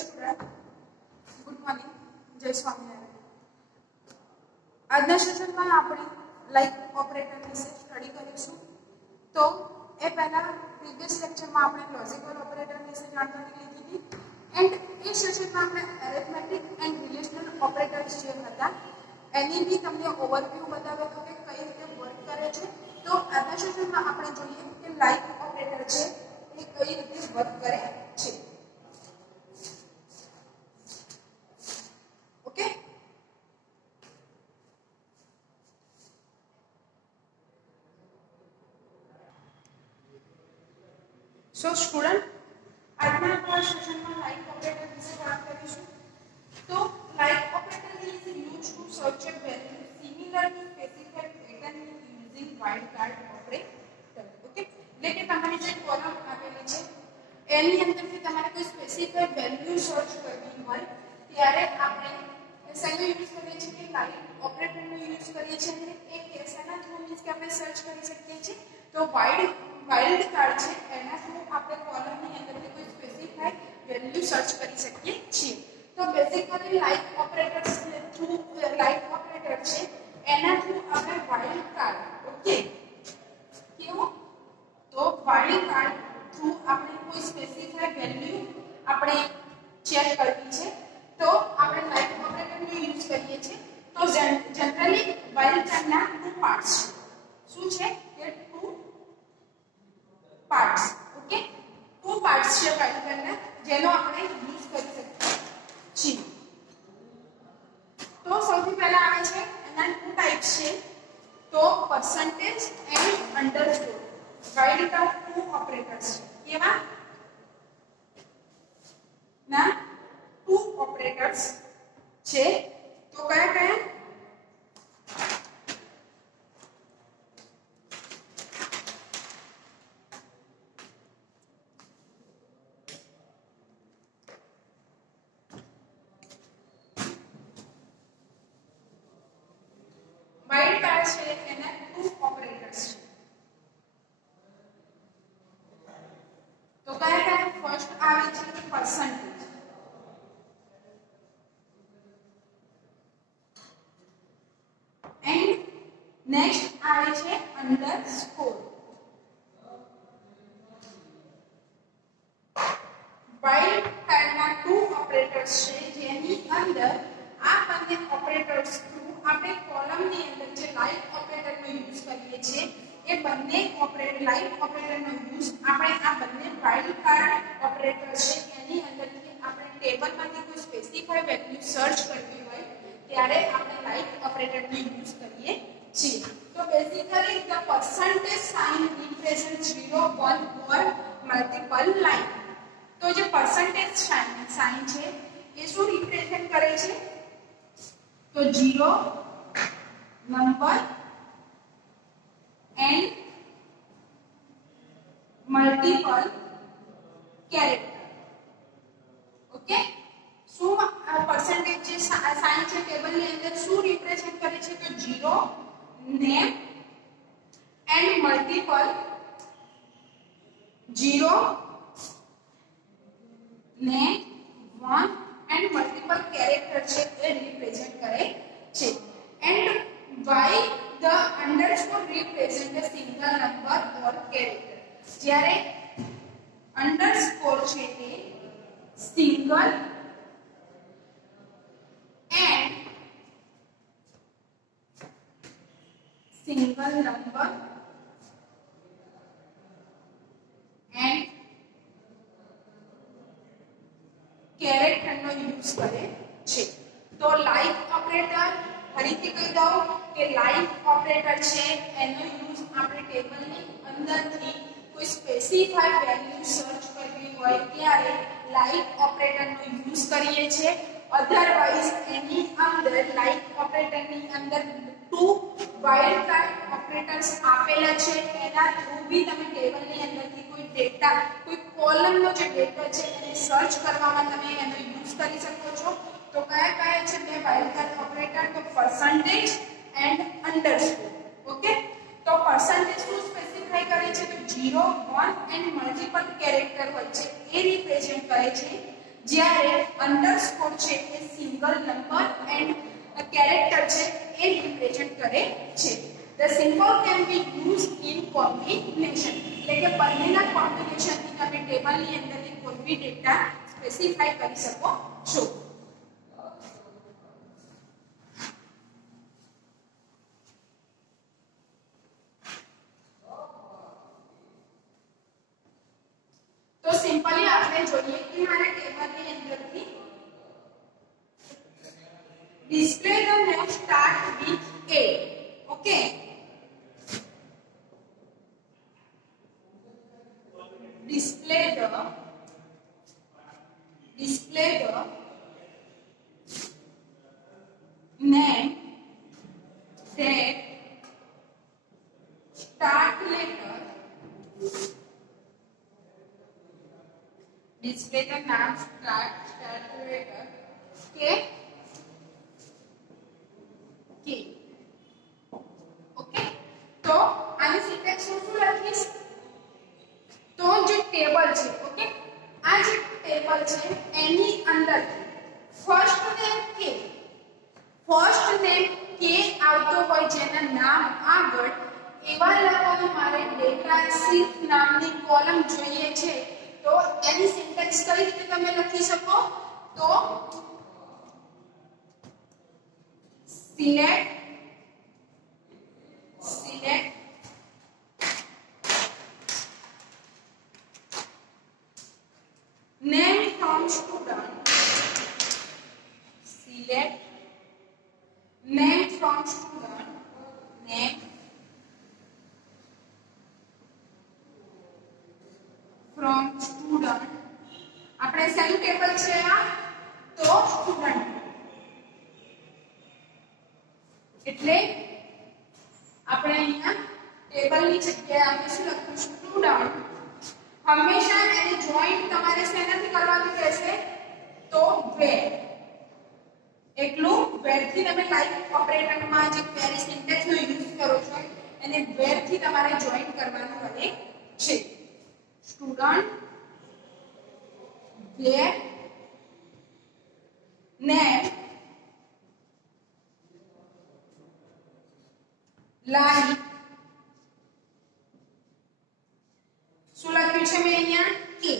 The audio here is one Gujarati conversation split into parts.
સ્ટુડન્ટ, ગુડ મોર્નિંગ, જય સ્વામિનારાયણ. આજના સેશનમાં આપણે લાઇક ઓપરેટર વિશે સ્ટડી કરીશું. તો એ પહેલા પ્રીવિયસ લેક્ચરમાં આપણે લોજિકલ ઓપરેટર વિશે જાણકારી લીધી હતી એન્ડ એ સેશનમાં આપણે એરિથમેટિક એન્ડ રિલેશનલ ઓપરેટર્સ જે હતા એની બી તમને ઓવરવ્યૂ બતાવ્યો હતો કે કઈ રીતે વર્ક કરે છે. તો આજના સેશનમાં આપણે જોઈએ કે લાઇક ઓપરેટર છે એ કઈ રીતે વર્ક કરે છે. ઓકે, સો સ્ટુડન્ટ, આજના આપણા સેશનમાં લાઇક ઓપરેટર વિશે વાત કરીશું. તો like operator is used to search a value similar to specified pattern using wild card operator. Okay, એટલે કે તમારી જે કોલમ આપેલી છે એની અંદરથી તમારે કોઈ સ્પેસિફાઈડ વેલ્યુ સર્ચ કરવી હોય ત્યારે આપણે શેનો યુઝ કરીએ છીએ કે લાઇક ઓપરેટરનો યુઝ કરીએ છીએ. અને એ કેસના થ્રુ મીન્સ કે આપણે સર્ચ કરી શકીએ છીએ. તો વાઇલ્ડ કાર્ડ છે એના થ્રુ આપણે કોલમની અંદરથી કોઈ સ્પેસિફાઈડ વેલ્યુ સર્ચ કરી શકીએ છીએ. તો બેઝિકલી લાઇક ઓપરેટર છે એના થ્રુ આપણે વાઇલ્ડ કાર્ડ, ઓકે, કેવું, તો વાઇલ્ડ કાર્ડ થ્રુ આપણે કોઈ સ્પેસિફાઈડ વેલ્યુ આપણે ચેક કરવી છે તો આપણે લાઇક ઓપરેટરનો યુઝ કરીએ છીએ. તો જનરલી વાઇલ્ડ કાર્ડના ટુ પાર્ટ્સ છે. શું છે કે two parts, okay, two parts છે વાઇલ્ડ કાર્ડના જેનો આપણે યુઝ કરી શકીએ છીએ. તો સૌથી પહેલા આવે છે એના ટુ ટાઈપ્સ છે. તો percentage and underscore wild card two operators છે. કેવા ના ટુ ઓપરેટર્સ છે. તો કયા કયા? વાઇલ્ડ કાર્ડ છે એના ટુ ઓપરેટર્સ છે. તો કયા કયા? ફર્સ્ટ આવે છે કે પર્સન્ટેજ, એન્ડ નેક્સ્ટ આવે છે અંડરસ્કોર. વાઇલ્ડ કાર્ડના ટુ ઓપરેટર્સ છે જેની અંદર આ બંને ઓપરેટર્સ થ્રુ આપણે કોલમની અંદર જે લાઇક ઓપરેટરનો યુઝ કરીએ છીએ એ બંને લાઇક ઓપરેટરનો યુઝ આપણે આ બંને વાઇલ્ડ કાર્ડ ઓપરેટર છે એની અંદરથી આપણે ટેબલમાંથી કોઈ સ્પેસિફાઈડ વેલ્યુ સર્ચ કરવી હોય ત્યારે આપણે લાઇક ઓપરેટરનો યુઝ કરીએ છીએ. તો basically the percentage sign represent 0, 1 or multiple line. તો જે પર્સન્ટેજ સાઇન છે એ શું રિપ્રેઝન્ટ કરે છે? તો 0, number and multiple character. Okay, શું પર્સન્ટેજ જે સાઇન છે ટેબલની અંદર શું રિપ્રેઝન્ટ કરે છે? તો 0, name and multiple 0, name, 1 and multiple character છે એ રિપ્રેઝન્ટ કરે છે. And why the underscore represent a single number or character. જ્યારે અંડરસ્કોર છે તે single and single number and કેરેક્ટરનો યુઝ કરે છે. તો લાઇક ઓપરેટર, ફરીથી કહી દઉં કે લાઇક ઓપરેટર છે એનો યુઝ આપણે ટેબલની અંદરથી કોઈ સ્પેસિફાઈડ વેલ્યુ સર્ચ કરવી હોય ત્યારે લાઇક ઓપરેટરનો યુઝ કરીએ છીએ. અધરવાઇઝ એની અંદર લાઇક ઓપરેટરની અંદર ટુ વાઇલ્ડ કાર્ડ ઓપરેટર્સ આપેલા છે એના થ્રુ બી તમે ટેબલની અંદરથી કોઈ ડેટા, કોઈ કોલમનો જે ડેટા છે એને સર્ચ કરવામાં તમે એનો યુઝ કરી શકો છો. તો કયા કયા છે બે વાઇલ્ડ કાર્ડ ઓપરેટર? તો પર્સન્ટેજ એન્ડ અંડરસ્કોર. ઓકે, તો પર્સન્ટેજ શું સ્પેસિફાઈ કરે છે? તો 0, 1 એન્ડ મલ્ટીપલ કેરેક્ટર હોય છે એ રિપ્રેઝન્ટ કરે છે. જ્યારે અંડરસ્કોર છે એ સિંગલ નંબર એન્ડ કેરેક્ટર છે એ રિપ્રેઝન્ટ કરે છે. The symbol can be used in combination. એટલે કે બંનેના કોમ્બિનેશનથી તમે ટેબલની અંદરથી કોઈ બી ડેટા સ્પેસિફાઈ કરી શકો છો. તો સિમ્પલી આપણે જોઈએ કે મારે ટેબલની અંદરથી display the name start with A. Okay. Display the name that start letter. Display the name start letter. Okay. Okay, तो आनी सिंटेक्स में શું લખીશ? તો જે ટેબલ છે, ઓકે, આ જે ટેબલ છે એની અંદર ફર્સ્ટ નેમ કે આવતો હોય જેના નામ આગળ એવા લખવાનો મારે ડેટા શીટ નામની કોલમ જોઈએ છે. તો એની સિન્ટેક્સ કઈ રીતે તમે લખી શકો? તો select name from student. Select name from student. Name from student. આપણે સેમ ટેબલ છે આ, તો સ્ટુડન્ટ એટલે આપણે અહીંયા ટેબલની જગ્યાએ આપણે શું લખીશું? સ્ટુડન્ટ. હંમેશા એને જોઈન્ટ તમારે શેનાથી કરવાનું રહેશે? તો where. એટલું where થી તમે લાઈક ઓપરેટરમાં જે ક્વેરી સિન્ટેક્સ નો યુઝ કરો છો એને where થી તમારે જોઈન્ટ કરવાનું રહે છે. સ્ટુડન્ટ where name like શું લખ્યું છે મેં અહીંયા? કે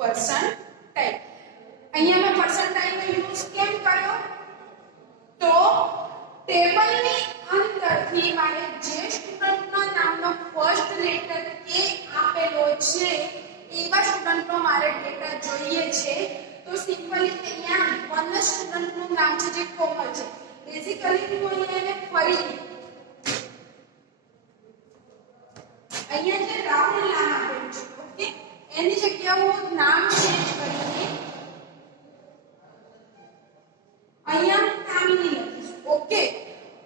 percentile. અહીંયા મેં percentile નો યુઝ કેમ કર્યો? તો ટેબલની અંદરથી મારે જે સ્ટુડન્ટના નામનો ફર્સ્ટ લેટર કે આપેલો છે એવા સ્ટુડન્ટનો મારે ડેટા જોઈએ છે. તો સિમ્પલી અહીંયા વન સ્ટુડન્ટનું નામ છે જે કોમલ છે. બેઝિકલી હું અહીંયા ફરી અહીંયા જે રાહુલ નામ આપેલું છે, ઓકે, એની જગ્યાએ હું નામ ચેન્જ કરીને અહીંયા કામિની લખીશ. ઓકે,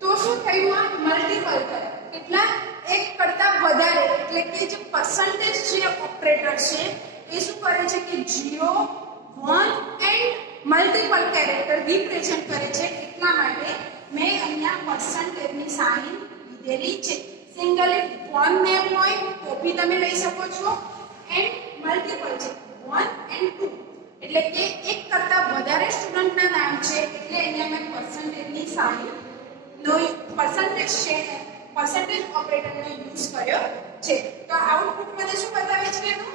તો શું થયું? આ મલ્ટીપલ કરે કેટલા? એક કરતા વધારે, એટલે કે જે પર્સન્ટેજ જે ઓપરેટર છે એ શું કરે છે કે 0 1 એન્ડ મલ્ટીપલ કેરેક્ટર રિપ્રેઝન્ટ કરે છે. એટલા માટે મેં અહીંયા પર્સન્ટેજની સાઇન લીધેલી છે. સિંગલ વન નેમ હોય તો ભી તમે લઈ શકો છો એન્ડ મલ્ટીપલ છે 1 એન્ડ 2, એટલે કે એક કરતા વધારે સ્ટુડન્ટના નામ છે એટલે અહીંયા મેં પર્સન્ટેજની સાઇન નો પર્સન્ટેજ ઓપરેટરનો યુઝ કર્યો છે. તો આઉટપુટ મને શું બતાવે છે એનું?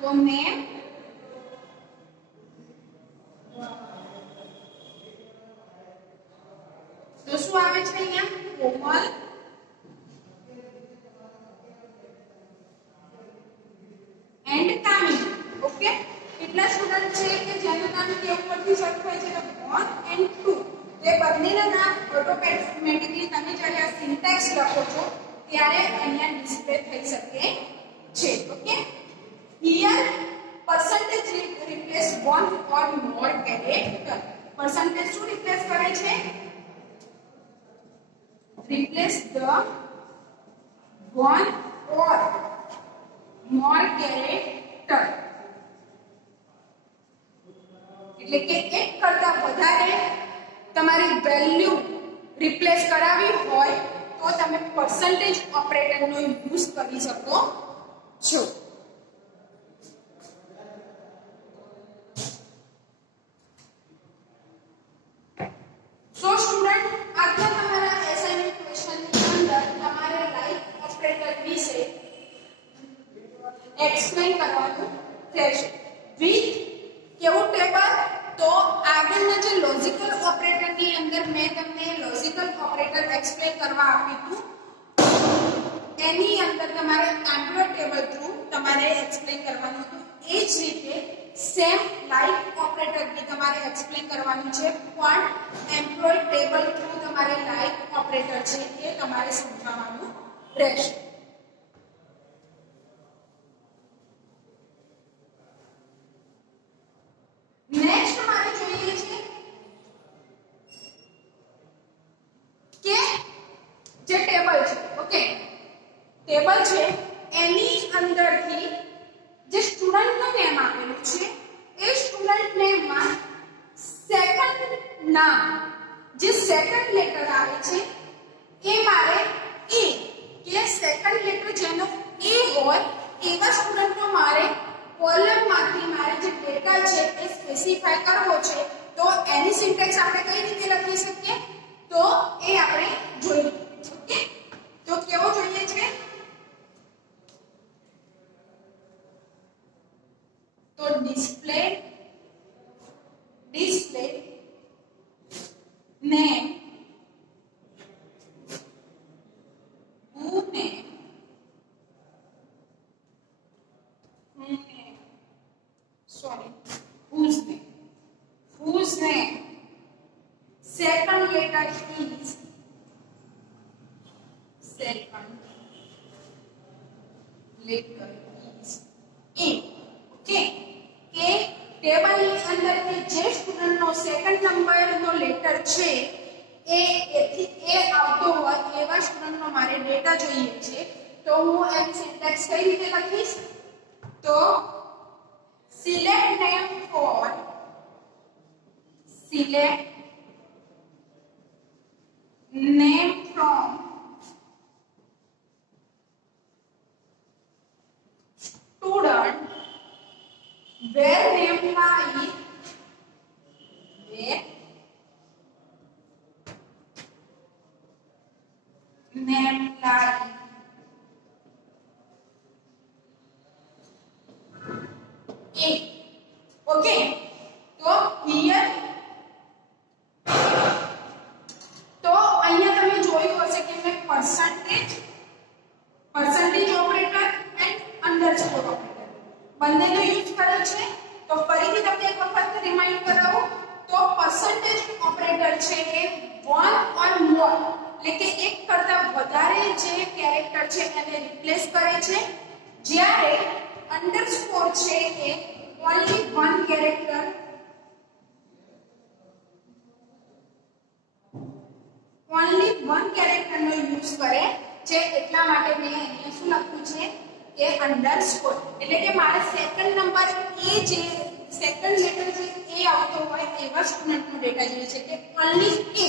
તો નેમ તો શું આવે છે અહીંયા? કોમલ એન્ડ કામિની. ઓકે, કેટલા સ્ટુડન્ટ છે કે જેનું નામ કેવું પરથી સરખાય છે? 1 એન્ડ 2. તે બંનેના નામ ઓટોમેટિકલી તમે જ્યારે આ સિન્ટેક્સ લખો છો ત્યારે અહીંયા ડિસ્પ્લે થઈ શકે છે. Okay, here percentage replace one or more character. percentage શું રિપ્લેસ કરે છે? replace the one or more character. એટલે કે એક કરતા વધારે તમારી વેલ્યુ રિપ્લેસ કરાવી હોય તો તો તમે percentage ઓપરેટરનો યુઝ કરી શકો છો. સો સ્ટુડન્ટ, આજના તમારા એસાઇનમેન્ટ ક્વેશ્ચનની અંદર તમારે લાઇફ ઓપરેટર વિશે એક્સપ્લેન કરવાનું રહેશે. વિથ કેવું ટેબલ? તો આગળના જે લોજિકલ ઓપરેટરની અંદર મેં તમને લોજિકલ ઓપરેટર એક્સપ્લેન કરવા આપ્યું હતું, એની અંદર તમારે એમ્પ્લોય ટેબલ થ્રુ તમારે એક્સપ્લેન કરવાનું હતું. એ જ રીતે સેમ લાઇફ ઓપરેટર બી તમારે એક્સપ્લેન કરવાનું છે, પણ એમ્પ્લોય ટેબલ થ્રુ તમારે લાઇફ ઓપરેટર છે એ તમારે સમજાવવાનું રહેશે. નેક્સ્ટ મારે જોઈએ છે કે જે ટેબલ છે, ઓકે, ટેબલ છે એની અંદરથી જે સ્ટુડન્ટનું નેમ આપેલું છે એ સ્ટુડન્ટ નેમમાં સેકન્ડ નામ, જે સેકન્ડ લેટર આવે છે એ મારે એ કે સેકન્ડ લેટર જેનો એ હોય એવા સ્ટુડન્ટનો મારે કોલમમાંથી મારે જે ડેટા છે એ સ્પેસિફાય કરવો છે. તો એની સિન્ટેક્સ આપણે કઈ રીતે લખી શકીએ? તો એ આપણે જોઈએ. ઓકે, તો કેવો જોઈએ છે? તો display name, who name, whose name, second letter is A. Okay, કે ટેબલની અંદર જે સ્ટુડન્ટનો સેકન્ડ નંબરનો લેટર છે એ આવતો હોય એવા સ્ટુડન્ટનો મારે ડેટા જોઈએ છે. તો હું એની સિન્ટેક્સ કઈ રીતે લખીશ? તો select name from student where name lies A. Okay, તો here તો અહીંયા તમે જોયું હશે કે મેં percentage operator and underscore operator બંનેનો યુઝ કર્યો છે. તો ફરીથી તમને એક વખત રિમાઇન્ડ કરાવું તો percentage ઓપરેટર છે એ one or more એટલે કે એક કરતા વધારે જે કેરેક્ટર છે એને રિપ્લેસ કરે છે, જ્યારે અંડરસ્કોર છે એ only one character નો યુઝ કરે છે. એટલા માટે મેં અહીંયા શું લખ્યું છે કે અંડરસ્કોર, એટલે કે મારે સેકન્ડ નંબર એ જે સેકન્ડ લેટર જે એ આવતો હોય એવા સ્ટુડન્ટનો ડેટા જોઈએ છે કે only A,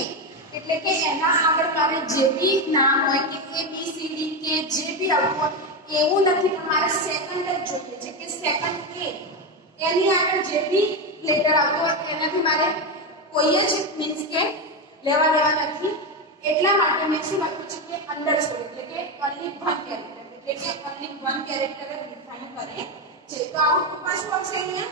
એટલે કે એના આગળ મારે જે બી નામ હોય કે ABCD કે જે બી આવતું હોય એવું નથી, પણ મારે સેકન્ડ જ જોઈએ છે કે સેકન્ડ A, એની આગળ જે બી લેટર આવતો હોય એનાથી મારે કોઈ જ મીન્સ કે લેવા દેવા નથી. એટલા માટે મેં શું લખ્યું છે કે અંડરસ્કોર, એટલે કે only one character, એટલે કે only one character ડિફાઇન કરે છે. તો આઉટપુટમાં શું આવશે અહીંયા?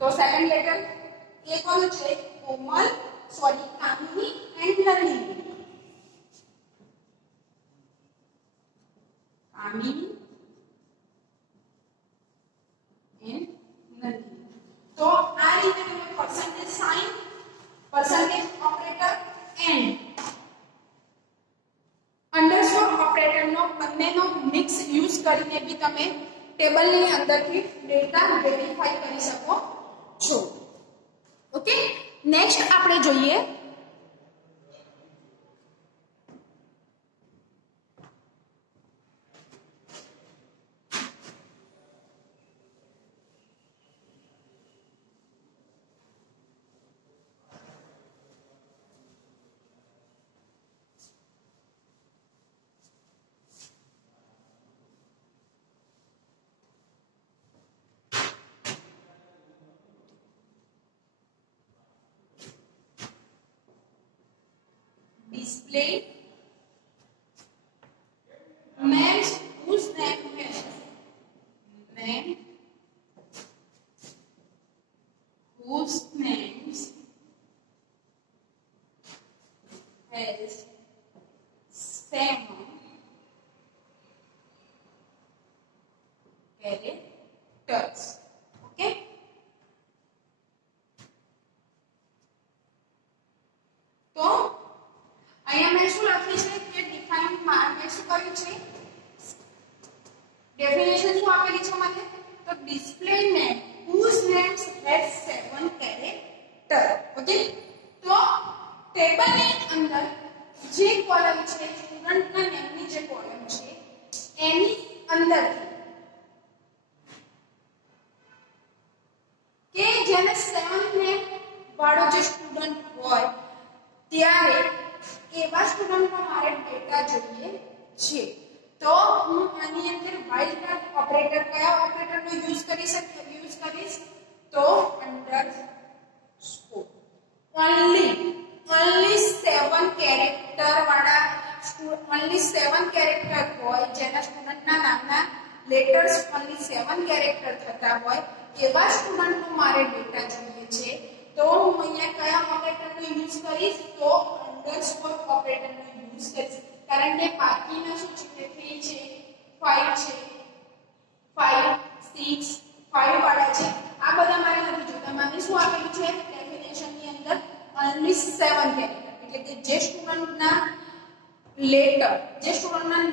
તો સેકન્ડ લેટર એ કોનું છે? કામિની એન્ડ નલિની. તો આ રીતે તમે percentage sign, percentage operator and underscore ઓપરેટરનો બંનેનો મિક્સ યુઝ કરીને બી તમે ટેબલની અંદરથી ડેટા વેરીફાઈ કરી શકો છો. ઓકે, નેક્સ્ટ આપણે જોઈએ display names whose name has name whose names has 7 characters. Okay. તો અહીંયા મેં શું લખ્યું છે કે ડિફાઇન મેં શું કર્યું છે ડેફિનેશન શું આપેલી છે મને તો display name whose names has 7 character. Okay તો ટેબલની અંદર જે કોલમ છે સ્ટુડન્ટના નેમની જે કોલમ છે એની અંદર કે જેને 7 નેમ વાળો જે સ્ટુડન્ટ હોય ત્યારે એવા સ્ટુડન્ટનો મારે ડેટા જોઈએ છે. તો હું આની અંદર વાઇલ્ડ કાર્ડ ઓપરેટર કયા ઓપરેટરનો યુઝ કરીશ તો અંડરસ્કોર only 7 કેરેક્ટર વાળા only 7 કેરેક્ટર હોય જેના સ્ટુડન્ટના નામના લેટર્સ only 7 કેરેક્ટર થતા હોય એવા સ્ટુડન્ટનો મારે ડેટા જોઈએ છે. તો હું અહીંયા કયા ઓપરેટરનો યુઝ કરીશ તો અંડરસ્કોર ઓપરેટરનો યુઝ કરીશ કારણ કે બાકીના શું છે 3 છે 5 છે 5 6 5 વાળા છે આ બધા મારે નથી જોતા. મને શું આપેલું છે ડેફિનેશનની અંદર only 7 કેરેક્ટર એટલે કે જે સ્ટુડન્ટના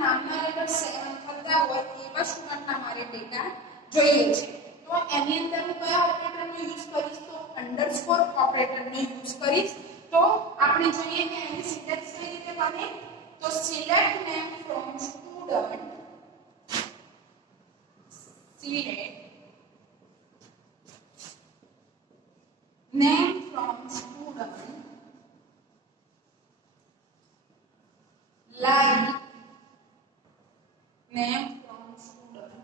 નામના લેટર 7 થતા હોય એવા સ્ટુડન્ટના મારે ડેટા જોઈએ છે. તો એની અંદર હું કયા ઓપરેટરનો યુઝ કરીશ તો અંડરસ્કોર ઓપરેટરનો યુઝ કરીશ. તો આપણે જોઈએ કે એની સિન્ટેક્સ કઈ રીતે બને તો select name from student select name from student like name from student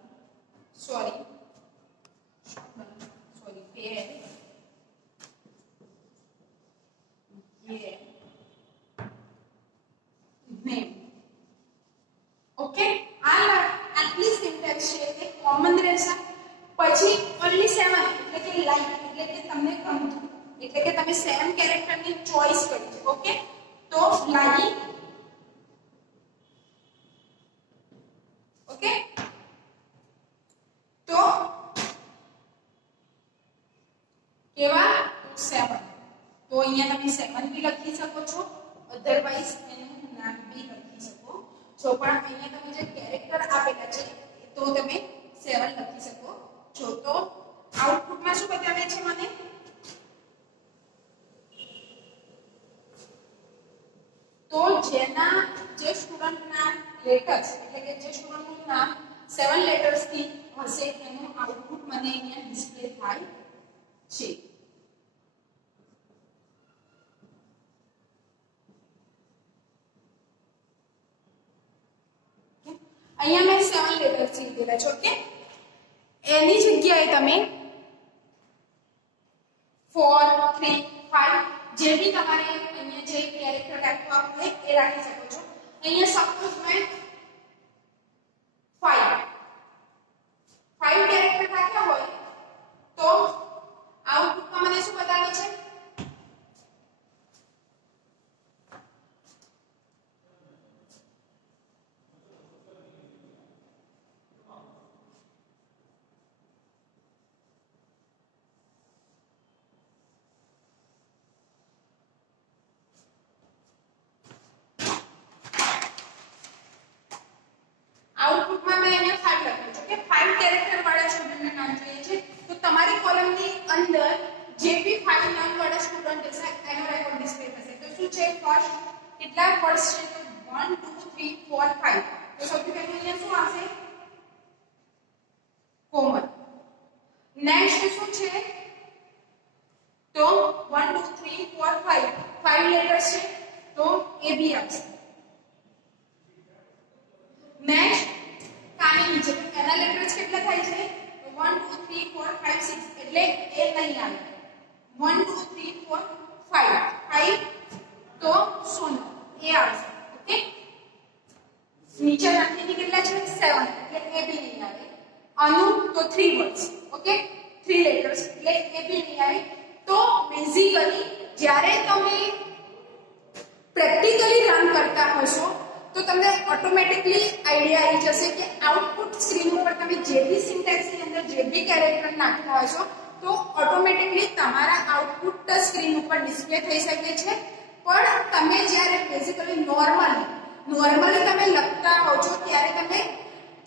pair name. Okay આટલી સિન્ટેક્સ છે તે કોમન રહેશે. પછી only 7 એટલે કે લાઈક એટલે કે તમને ગમતું એટલે કે તમે 7 કેરેક્ટરની ચોઈસ કરી છે. ઓકે તો લાઈક ઓકે તો કેવા 7 તો અહીંયા તમે 7 બી લખી શકો છો અધરવાઇઝ એનું નામ બી લખી શકો છો પણ અહીંયા તમે જે કેરેક્ટર આપેલા છે તો તમે 7 લખી શકો છો. તો આઉટપુટમાં શું બતાવે છે મને તો જે સ્ટુડન્ટના લેટર્સ એટલે કે જે સ્ટુડન્ટનું નામ 7 લેટર્સ થી હશે એનું આઉટપુટ મને અહીંયા ડિસ્પ્લે થાય છે. અહીંયા મેં 7 લેટર્સ લીધેલા છે. ઓકે એની જગ્યાએ તમે 4 3 5 જે બી તમારે અહીંયા જે કેરેક્ટર રાખવા હોય એ રાખી શકો છો. અહીંયા સપોઝ મેં 5 કેરેક્ટર રાખ્યા હોય તો આઉટપુટમાં મને શું બતાવે છે આઉટપુટમાં મેં અહીંયા 5 લખ્યું છે કે 5 કેરેક્ટર વાળા સ્ટુડન્ટના નામ જોઈએ છે. તો તમારી કોલમની અંદર જે બી 5 નામ વાળા સ્ટુડન્ટ હશે એનો રેકોર્ડ ડિસ્પ્લે થશે. તો શું છે ફર્સ્ટ કેટલા વર્ડ્સ છે તો 1 2 3 4 5 તો સૌથી પહેલું અહીંયા શું આવશે કોમન. નેક્સ્ટ શું છે તો 1 2 3 4 5 5 લેટર્સ છે તો એ બી આવશે. નેક્સ્ટ કાની નીચે એના લેટર્સ કેટલા થાય છે તો 1 2 3 4 5 6 એટલે એ નહીં આવે 1 2 3 4 5 5 તો 0 એ આવશે ઓકે નીચે રાખીને કેટલા છે 7 એટલે એ બી નહીં આવે અનુ તો 3 વર્ડ્સ ઓકે 3 લેટર્સ એટલે એ બી નહીં આવે તો બેઝિકલી જ્યારે તમે પ્રેક્ટિકલી રન કરતા હશો તો તમને ઓટોમેટિકલી આઈડિયા આવી જશે કે આઉટપુટ સ્ક્રીન ઉપર તમે જે બી સિન્ટેક્સ ની અંદર જે બી કેરેક્ટર નાખતા હશો તો ઓટોમેટિકલી તમારા આઉટપુટ સ્ક્રીન ઉપર ડિસ્પ્લે થઈ શકે છે પણ તમે જ્યારે બેઝિકલી નોર્મલી તમે લખતા હો છો ત્યારે તમે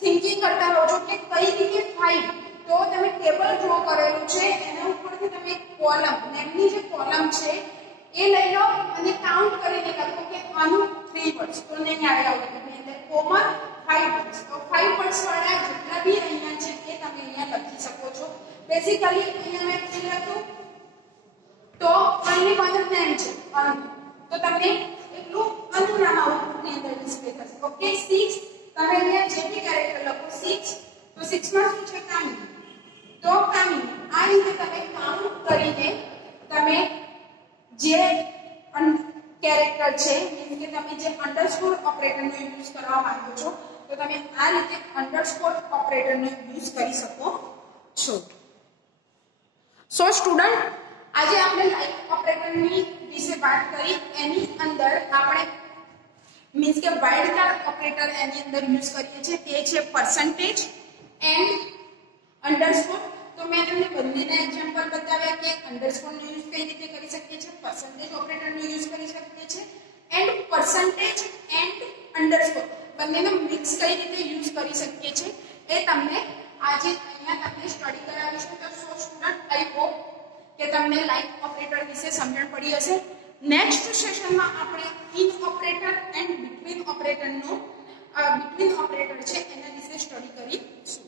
થિંકિંગ કરતા રહો છો કે કઈ રીતે ફાઇન્ડ તો તમે ટેબલ ડ્રો કરેલું છે એના ઉપરથી તમે કોલમ નેમની જે કોલમ છે એ લઈ લો અને કાઉન્ટ કરીને લખો કે આનું 3 વર્ડ્સ તો નહીં આવે આઉટપુટની અંદર કોમન 5 વર્ડ્સ તો 5 વર્ડ્સ વાળા જેટલા બી અહીંયા છે એ તમે અહીંયા લખી શકો છો બેઝિકલી અહીંયા મેં શું લખ્યું તો only one નેમ છે અનુ તો તમને એટલું અનુ નામ આઉટપુટની અંદર ડિસ્પ્લે થશે ઓકે 6 તમે અહીંયા જે બી કેરેક્ટર લખો 6 તો 6 માં શું છે કામિની તો કામિની આ રીતે તમે કાઉન્ટ કરીને તમે જે કેરેક્ટર છે મીન્સ કે તમે જે અંડરસ્કોર ઓપરેટરનો યુઝ કરવા માંગો છો તો તમે આ રીતે અંડરસ્કોર ઓપરેટરનો યુઝ કરી શકો છો સો સ્ટુડન્ટ આજે આપણે લાઇક ઓપરેટરની વિશે વાત કરી એની અંદર આપણે મીન્સ કે વાઇલ્ડ કાર્ડ ઓપરેટર એની અંદર યુઝ કરીએ છીએ તે છે પરસેન્ટેજ એન્ડ અંડરસ્કોર તો મેં તમને બંનેના એક્ઝામ્પલ બતાવ્યા કે અંડરસ્કોર નો યુઝ કઈ રીતે કરી શકીએ છીએ પરસેન્ટેજ ઓપરેટર નો યુઝ કરી શકીએ છીએ એન્ડ પરસેન્ટેજ એન્ડ અંડરસ્કોર બંનેનો મિક્સ કઈ રીતે યુઝ કરી શકીએ છીએ એ તમને આજે અહીંયા તમને સ્ટડી કરાવીશું તો સો સ્ટુડન્ટ આઈ હોપ કે તમને લાઇક ઓપરેટર વિશે સમજણ પડી હશે નેક્સ્ટ સેશનમાં આપણે in operator and between operator છે એના વિશે સ્ટડી કરીશું